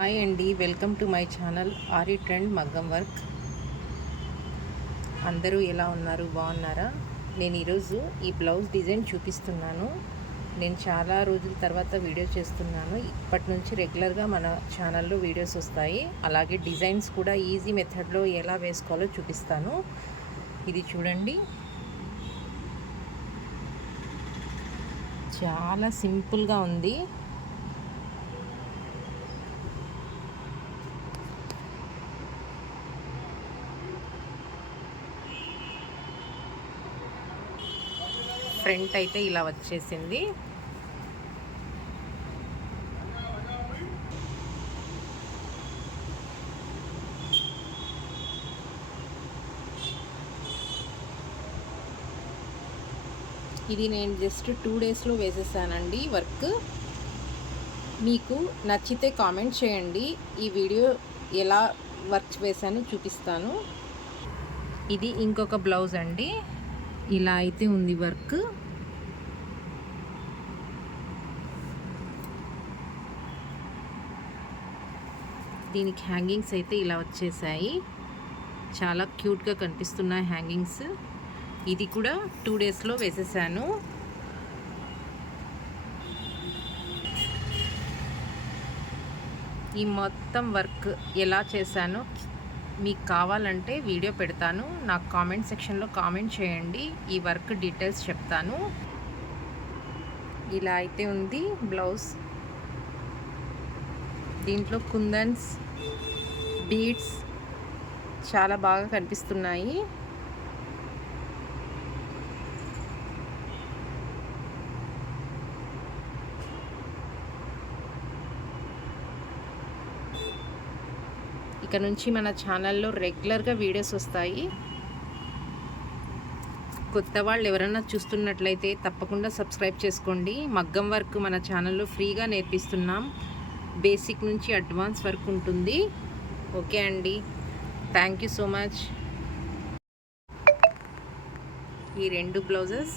Hi అండి, welcome to my channel aari trend మగ్గం work. అందరూ ఎలా ఉన్నారు, బాగున్నారా? నేను ఈరోజు ఈ బ్లౌజ్ డిజైన్ చూపిస్తున్నాను. నేను చాలా రోజుల తర్వాత వీడియో చేస్తున్నాను. ఇప్పటి నుంచి రెగ్యులర్గా మన ఛానల్లో వీడియోస్ వస్తాయి. అలాగే డిజైన్స్ కూడా ఈజీ మెథడ్లో ఎలా వేసుకోవాలో చూపిస్తాను. ఇది చూడండి, చాలా సింపుల్గా ఉంది. ఫ్రంట్ అయితే ఇలా వచ్చేసింది. ఇది నేను జస్ట్ 2 డేస్లో వేసేసానండి వర్క్. మీకు నచ్చితే కామెంట్ చేయండి. ఈ వీడియో ఎలా వర్క్ వేసానో చూపిస్తాను. ఇది ఇంకొక బ్లౌజ్ అండి. ఇలా అయితే ఉంది వర్క్. దీనికి హ్యాంగింగ్స్ అయితే ఇలా వచ్చేసాయి. చాలా క్యూట్గా కనిపిస్తున్నాయి హ్యాంగింగ్స్. ఇది కూడా 2 డేస్లో వేసేసాను. ఈ మొత్తం వర్క్ ఎలా చేశానో మీకు కావాలంటే వీడియో పెడతాను. నాకు కామెంట్ సెక్షన్లో కామెంట్ చేయండి, ఈ వర్క్ డీటెయిల్స్ చెప్తాను. ఇలా అయితే ఉంది బ్లౌజ్. దీంట్లో కుందన్స్, బీడ్స్ చాలా బాగా కనిపిస్తున్నాయి. ఇక నుంచి మన ఛానల్లో రెగ్యులర్గా వీడియోస్ వస్తాయి. కొత్త వాళ్ళు ఎవరైనా చూస్తున్నట్లయితే తప్పకుండా సబ్స్క్రైబ్ చేసుకోండి. మగ్గం వర్క్ మన ఛానల్లో ఫ్రీగా నేర్పిస్తున్నాం. బేసిక్ నుంచి అడ్వాన్స్ వరకు ఉంటుంది. ఓకే అండి, థ్యాంక్ యూ సో మచ్. ఈ 2 బ్లౌజెస్